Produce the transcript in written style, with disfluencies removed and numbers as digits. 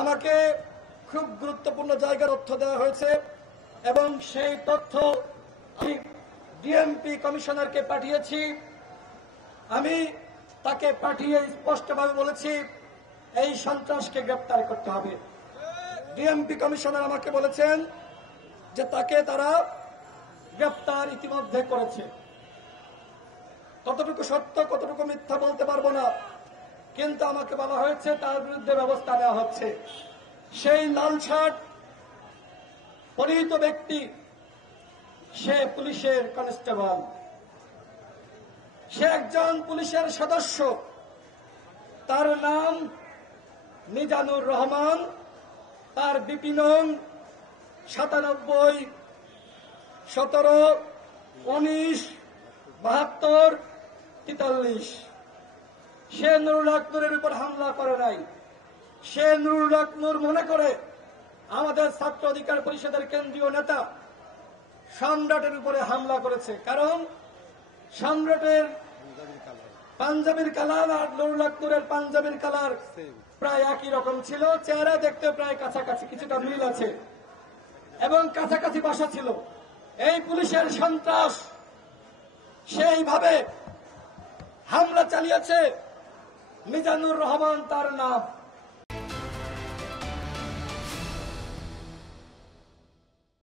আমাকে খুব গুরুত্বপূর্ণ জায়গার তথ্য দেওয়া হয়েছে এবং সেই তথ্য আমি ডিএমপি কমিশনারকে পাঠিয়েছি। আমি তাকে পাঠিয়ে স্পষ্টভাবে বলেছি এই সন্ত্রাসকে গ্রেপ্তার করতে হবে। ডিএমপি কমিশনার আমাকে বলেছেন যে তাকে তারা গ্রেপ্তার ইতিমধ্যে করেছে। কতটুকু সত্য কতটুকু মিথ্যা বলতে পারবো না, কিন্তু আমাকে বলা হয়েছে তার বিরুদ্ধে ব্যবস্থা নেওয়া হচ্ছে। সেই লাল শার্ট পরিহিত ব্যক্তি সে পুলিশের কনস্টেবল, সে একজন পুলিশের সদস্য। তার নাম মিজানুর রহমান, তার বিপি নং 97 17 19 72 43। সে নুরুল হক নূরের উপর হামলা করে নাই। সে নুরুল হক নূর মনে করে আমাদের ছাত্র অধিকার পরিষদের কেন্দ্রীয় নেতা সম্রাটের উপরে হামলা করেছে, কারণ সম্রাটের পাঞ্জাবির কালার আর নুরুল হক নূরের পাঞ্জাবির কালার প্রায় একই রকম ছিল। চেহারা দেখতে প্রায় কাছাকাছি, কিছুটা মিল আছে এবং কাছাকাছি বাসা ছিল। এই পুলিশের সন্ত্রাস সেইভাবে হামলা চালিয়েছে। মিজানুর রহমান তার নাম।